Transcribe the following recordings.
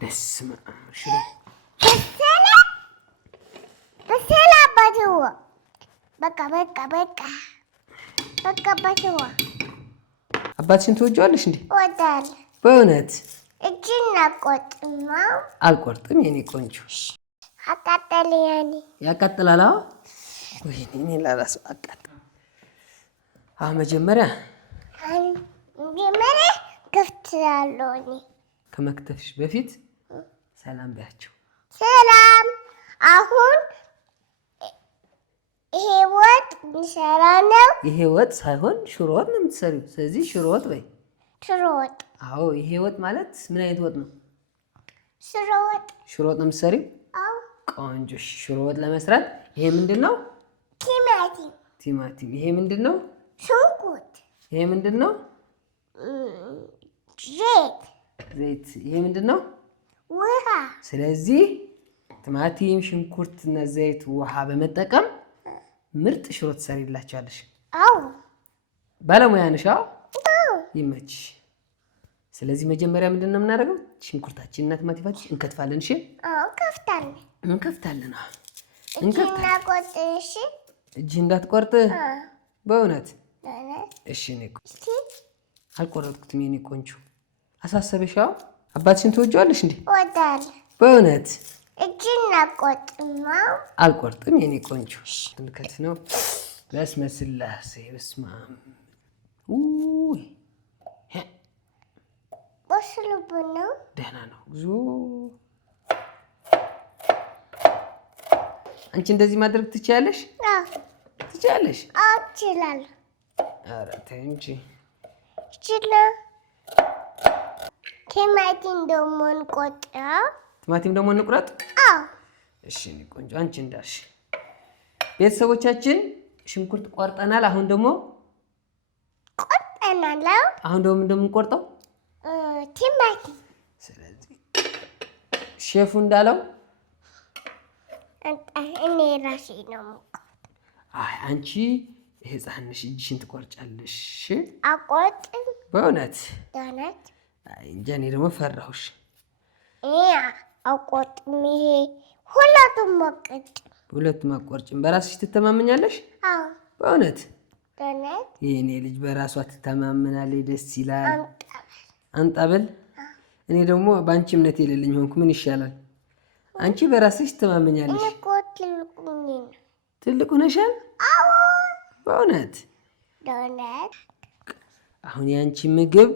بسم شو بسلا بدو بقى بدو አባትሽን ትወጂዋለሽ እንዴ? ወዳል በእውነት እጅና ቆጥማ አልቆርጥም የኔ ቆንጆ። አቃጠለ ያኔ ያቃጥላል። ወይኔ እኔ ላላስ አቃጥል። መጀመሪያ ክፍት ያለው እኔ ከመክተፍሽ በፊት ሰላም በያቸው። ሰላም። አሁን ይሄ ወጥ እንሰራ ነው። ይሄ ወጥ ሳይሆን ሽሮ ወጥ ነው የምትሰሪው። ስለዚህ ሽሮ ወጥ በይ። ሽሮ ወጥ? አዎ። ይሄ ወጥ ማለት ምን አይነት ወጥ ነው? ሽሮ ወጥ። ሽሮ ወጥ ነው የምትሰሪው? አዎ። ቆንጆ። ሽሮ ወጥ ለመስራት ይሄ ምንድነው? ቲማቲም። ቲማቲም። ይሄ ምንድነው? ሽንኩርት። ይሄ ምንድነው? ዘይት። ዘይት። ይሄ ምንድነው? ውሃ። ስለዚህ ቲማቲም፣ ሽንኩርት እና ዘይት ውሃ በመጠቀም ምርጥ ሽሮ ትሰሪላችኋለሽ። አዎ። ባለሙያ ነሽ? አዎ። ይመች። ስለዚህ መጀመሪያ ምንድነው የምናደርገው? ሽንኩርታችን እና ቲማቲማችን እንከትፋለን። እሺ? አዎ፣ እንከፍታለን። እሺ? እጅ እንዳትቆርጥ። በእውነት? እሺ። አልቆረጥኩትም የኔ ቆንጆ። አሳሰበሽ? አዎ። አባትሽን ትወጂዋለሽ እንዴ? እወዳለሁ። በእውነት? እጅና ቆጥማ አልቆርጥም የኔ ቆንጆ። እንከትፍ ነው። በስመ ስላሴ። በስመ አብ። በስሉብን ነው። ደህና ነው። ብዙ አንቺ እንደዚህ ማድረግ ትችያለሽ? ትችያለሽ? እችላለሁ። ኧረ ተይ እንጂ። እችላለሁ። ቲማቲም ደግሞ እንቁረጥ። እሺ እኔ ቆንጆ፣ አንቺ እንዳልሽ። ቤተሰቦቻችን ሽንኩርት ቆርጠናል። አሁን ደግሞ እንደምንቆርጠው ቲማቲም። ስለዚህ ሼፉ እንዳለው እኔ ራሴ ነው። አንቺ ህፃንሽ እጅሽን ትቆርጫለሽ። አቆርጥም። በእውነት? እንጃ፣ እኔ ደግሞ ፈራሁሽ። አቆርጥም። ይሄ ሁለቱም አቆርጭም። በራስሽ ትተማመኛለሽ? አዎ። በእውነት? የእኔ ልጅ በራሷ ትተማመናለች። ደስ ይላል። አንጣበል። እኔ ደግሞ በአንቺ እምነት የሌለኝ ሆንኩ። ምን ይሻላል? አንቺ በራስሽ ትተማመኛለሽ። ትልቅ ሆነሻል? በእውነት? አሁን የአንቺ ምግብ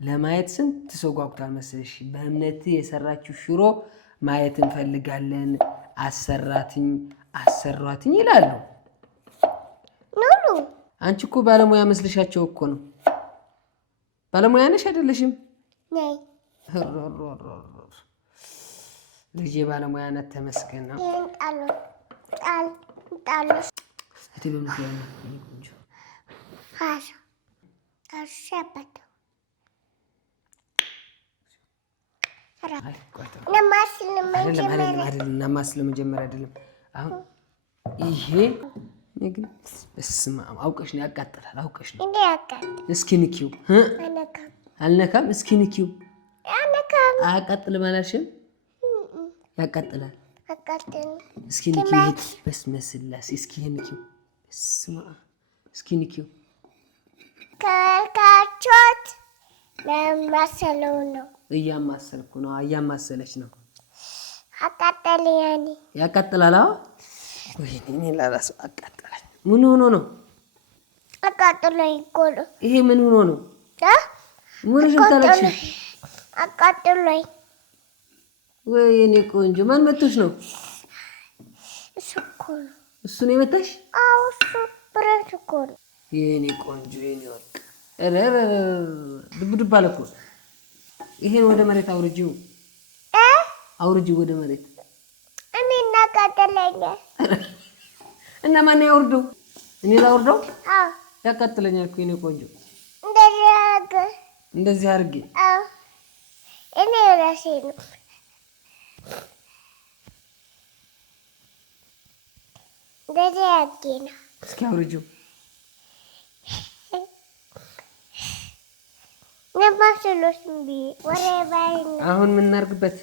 ለማየት ስንት ሰው ጓጉቷል መሰለሽ። በእምነት የሰራችው ሽሮ ማየት እንፈልጋለን። አሰሯትኝ ይላሉ። አንቺ እኮ ባለሙያ መስልሻቸው እኮ ነው። ባለሙያ ነሽ አይደለሽም? ልጄ ባለሙያ ናት። ተመስገን ነው። እናማስል መጀመሪያ አይደለም። አሁን ይሄ ግን በስመ አብ አውቀሽ ነው። ያቃጥላል። አውቀሽ ነው። እስኪ ንኪው። አልነካም። እስኪ ንኪው። አያቃጥልም አላልሽም? ያቃጥላል። እስኪ ንኪው። በስመ ስላሴ። እስኪ ንኪው። በስመ አብ። እስኪ ንኪው። ከካቾት ለማሰለው ነው። እያማሰልኩ ነው። እያማሰለች ነው። አቃጠለ ያኔ ያቃጥላል። ወይኔ እኔ ላላስ አቃጠለኝ። ምን ሆኖ ነው? አቃጠለኝ እኮ ነው። ይሄ ምን ሆኖ ነው? ምን ታለቅሽ? አቃጠለኝ። ወይኔ ቆንጆ፣ ማን መቶሽ ነው? እሱ እኮ ነው። እሱ ነው የመታሽ? አዎ፣ እሱ ብረት እኮ ነው። የኔ ቆንጆ፣ የኔ ወርቅ። ድብ አለ እኮ። ይሄን ወደ መሬት አውርጂው። አውርጂው ወደ መሬት። እኔ እናቃጠለኛል። እና ማን ያወርደው? እኔ ላወርደው? አዎ። ያቃጥለኛል እኮ የኔ ቆንጆ። እንደዚህ አድርጌ። አዎ። እኔ ራሴ ነው። እንደዚህ አድርጌ ነው። እስኪ አውርጂው። ነባሰሎስ ቢ ወሬ ባይና አሁን ምን እናርግበት?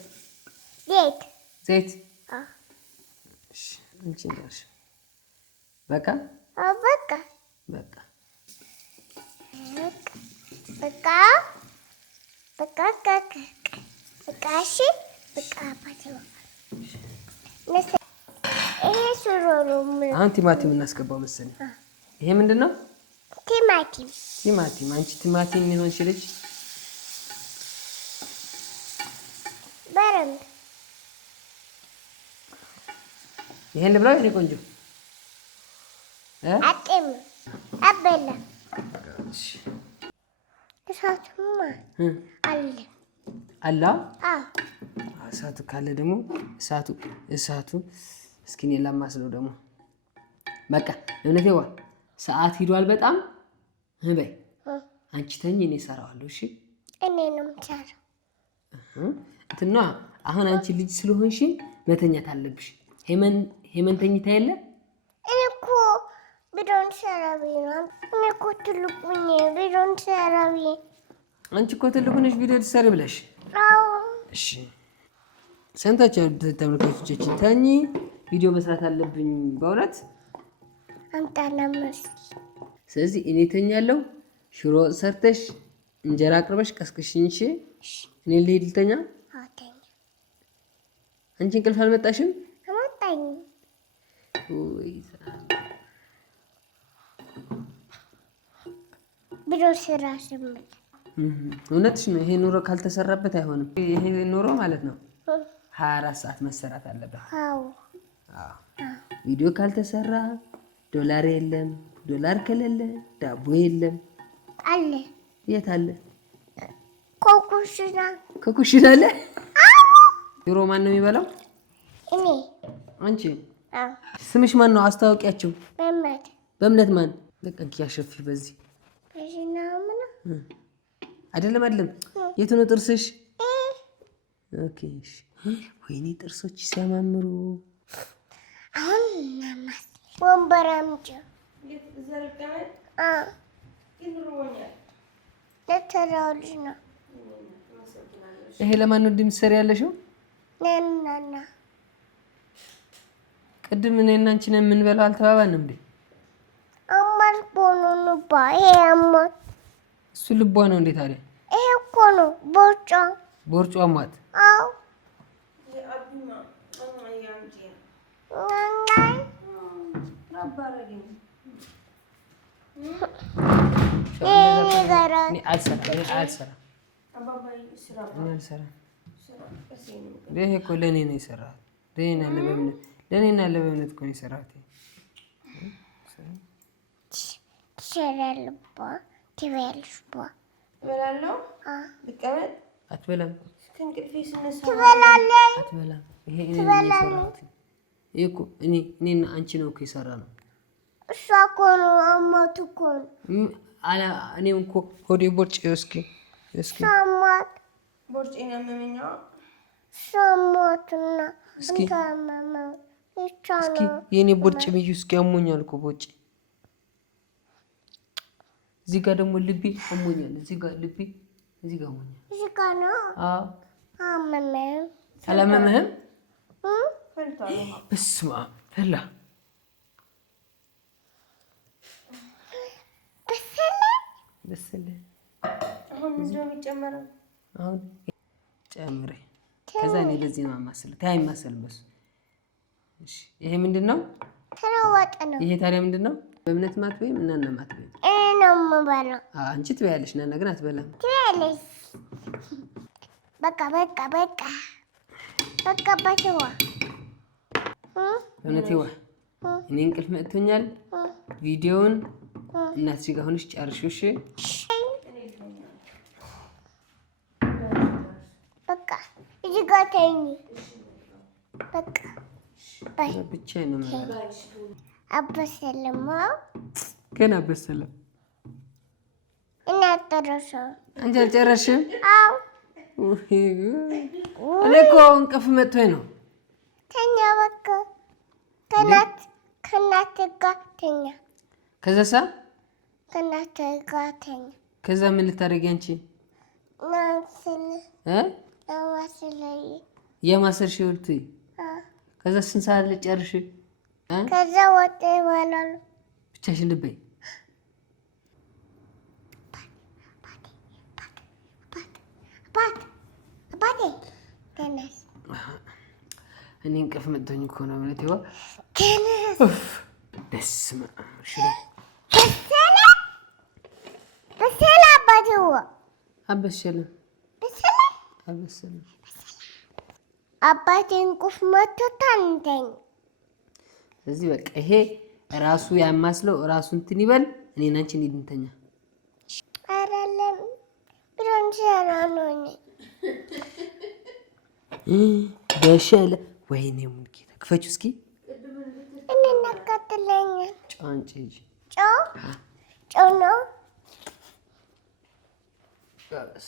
ዘይት እሺ እንቺ ነሽ በቃ በቃ በቃ በቃ በቃ በቃ እሺ በቃ አባቴው ይሄ ሱሮሮ አሁን ቲማቲም እናስገባው መሰለኝ። ይሄ ምንድን ነው? ቲማቲም አንቺ ቲማቲም የሚሆንሽ ልጅ በረም ይሄን ልብላው የኔ ቆንጆ አጥም አበላ እሳቱማ አለ እሳቱ ካለ ደግሞ እሳቱ እስኪ እኔ ላማስለው ደግሞ በቃ እውነቴዋ ሰዓት ሂዷል በጣም በይ አንቺ ተኝ እኔ እሰራዋለሁ። እሺ እኔ ነው የምሰራው እንትና አሁን አንቺ ልጅ ስለሆንሽ መተኛት አለብሽ። ሄመን ተኝታ የለ እኔ እኮ ቢዶን ሰራዊ ነው። እኔ እኮ ትልቁ ነኝ ቢዶን ሰራዊ። አንቺ እኮ ትልቁ ነሽ ቪዲዮ ትሰሪ ብለሽ። አዎ እሺ ሰንታችሁ ተመልካቾቻችን ተኝ ቪዲዮ መስራት አለብኝ በእውነት አንተና መስል። ስለዚህ እኔ ተኛለሁ። ሽሮ ሰርተሽ እንጀራ አቅርበሽ ቀስቅሽኝ። እሺ እኔ ልሄድ ልተኛ። አተኛ አንቺ እንቅልፍ አልመጣሽም? አመጣኝ ወይ ቢዶ ስራ ስምል እውነትሽ ነው። ይሄ ኑሮ ካልተሰራበት አይሆንም። ይሄ ኑሮ ማለት ነው 24 ሰዓት መሰራት አለበት። አዎ ቪዲዮ ካልተሰራ ዶላር የለም። ዶላር ከሌለ ዳቦ የለም። አለ የት አለ? ኮኩሽና አለ። ሽሮ ማን ነው የሚበላው? እኔ። አንቺ? ስምሽ ማን ነው? አስተዋውቂያቸው። በእምነት ማን? በቃ ያሸፊ በዚህ አይደለም። የቱ ነው ጥርስሽ? ኦኬ እሺ። ወይኔ ጥርሶች ሲያማምሩ። አሁን ወንበር አምጪ። ለተራውልሽ ነው። ይሄ ለማን ነው እንደምትሰሪ ያለሽው? ነናና ቅድም እኔና አንቺ ነን የምንበላው አልተባባንም እንዴ? አማር ቦኑንባ ይሄ አማት እሱ ልቧ ነው እንዴ ታዲያ? ይሄ እኮ ነው ቦርጫ አሟት። አዎ ይሄ እኮ ለእኔ ነው የሰራሁት። ለእኔና ለበእምነት እኮ ነው የሰራሁት። አትበላም። ይሄ እኮ እኔና አንቺ ነው እኮ የሰራነው። እሷ እኮ ነው አማቱ እኮ ነው። እኔም እኮ ሆዴ ቦርጭ እስኪ ሳማት ቦርጭ ያመመኛ ሳማትና እስኪ ታማማ እስኪ የኔ ቦርጭ ብዩ እስኪ አሞኛል እኮ ቦርጭ። እዚህ ጋር ደግሞ ልቤ አሞኛል። እዚህ ጋር ልቤ እዚህ ጋር አሞኛል። እዚህ ጋር ነው። አዎ አመመኝ። አላመመህም? በስመ አብ ፈላ በሰለ። አሁን ምንድን ነው የሚጨመረው? አሁን ጨምሬ ከዛ እኔ በዚህ ነው የማማስለው። ታይ ማሰል በሱ። እሺ ይሄ ምንድን ነው? ተለወጠ ነው። ይሄ ታዲያ ምንድን ነው? በእምነት ማትበይም እናና ማትበይም? እኔ ነው የምበላው። አንቺ ትበያለሽ፣ እናና ግን አትበላም። ትበያለሽ። በቃ ባትዋ እውነቴዋ እኔ እንቅልፍ መጥቶኛል። ቪዲዮውን እናትሽ ጋር ሆነሽ ጨርሺው። እሺ በቃ እዚህ ጋር ተኝ። በቃ ባይ ብቻዬን ነው የምበላው። አበሰለማ ገና አበሰለም። እና አልጨረሰም። አንቺ አልጨረስሽም? አዎ እኔ እኮ እንቅልፍ መጥቶኝ ነው። ተኛ በቃ ከእናትህ ጋር ተኛ። ከዛሳ ከእናትህ ጋር ተኛ። ከዛ ምን ልታደርጊ አንቺ? የማሰር ሽውርት ከዛ ስንት ሰዓት ልጨርሽ? ከዛ ወጥ ይበላሉ። ብቻሽን ልበይ እኔ እንቅልፍ መጥቶኝ እኮ ነው ማለት ይዋ ደስ በሰላ አባቴዋ አበሰለም አባቴን ቁፍ መቶታል እንተኝ እዚህ በቃ ይሄ ራሱ ያማስለው ራሱ እንትን ይበል። እኔና አንቺ እንተኛ። አይደለም ብሎን ሰራኖኝ በሻለ ወይኔ ሙልኬታ ክፈቹ እስኪ እንነካትለኝ ጫንጭ ጨው ነው ጋስ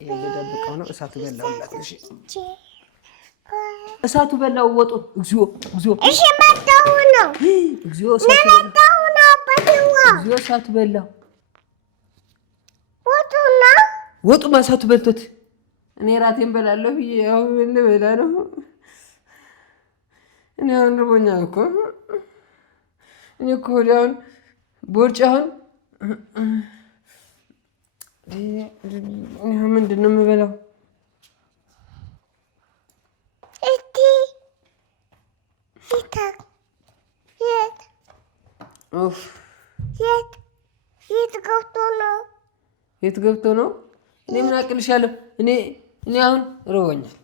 የደብቀው ነው። እሳቱ በላው እሺ እሳቱ በላው ወጡ። እግዚኦ እሺ መጣው ነው እግዚኦ እሳቱ ነው አባቴዋ እግዚኦ እሳቱ በላው ወጡ ማሳቱ በልቶት እኔ ራቴን በላለሁ ያው ልበላ ነው። እኔ አሁን ርቦኛል እኮ እኔ እኮ ወዲያውን ቦርጭ አሁን ምንድን ነው የምበላው? የት ገብቶ ነው? እኔ ምን አቅልሻለሁ? እኔ አሁን ርቦኛል።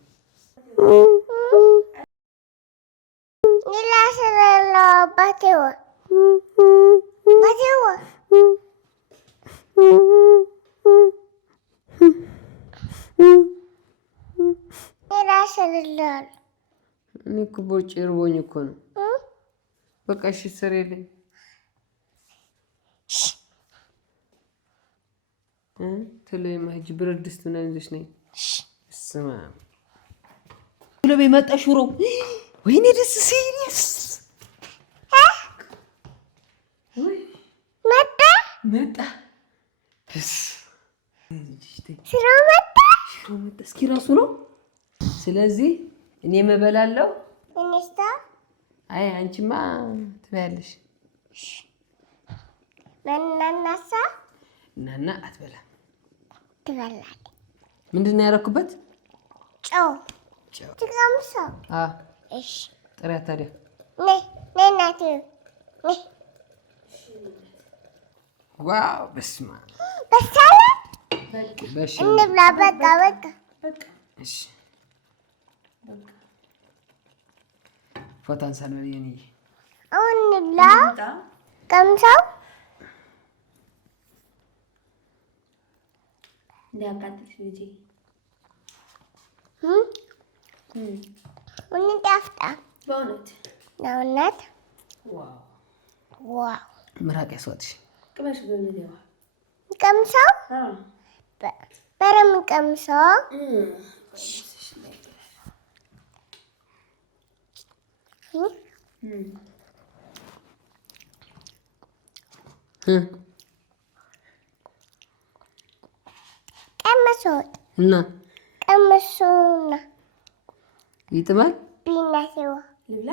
ባቴዋ እኔ እኮ ቦርጭ ርቦኝ እኮ ነው። በቃ እሺ ስሪልኝ ትለኝ ማሂጂ ብረት ድስት ምናምን ይዘሽ ነይ። ስማ ብለህ መጣ ሽሮ ወይኔ ደስ ሲል መጣ ሽሮ መጣ እስኪ ራሱ ነው። ስለዚህ እኔ መበላለው እንስታ አይ አንቺማ ትበያለሽ። ናናሳ ናና አትበላም ትበላለች። ምንድን ነው ያደረኩበት? ጨው ትቀምሰው። እሺ ጥሪያ ታዲያ ነይ እናቴ ነይ። ዋው በስመ አብ በሰለ በሽ እንብላ። በቃ እሺ ፎታን ሳልበል የኔ አሁን እንብላ። ቀምሰው እንዳያቃጥልሽ ልጄ። ምን ጣፍጣ በእውነት ለእውነት ዋው ምራቅ ያስዋጥሽ። ቅመሽ በሚለው ቀምሰው በረም ቀምሰው ቀምሰውት እና ቀምሱና ይጥማል ቢናሲዋ ልብላ።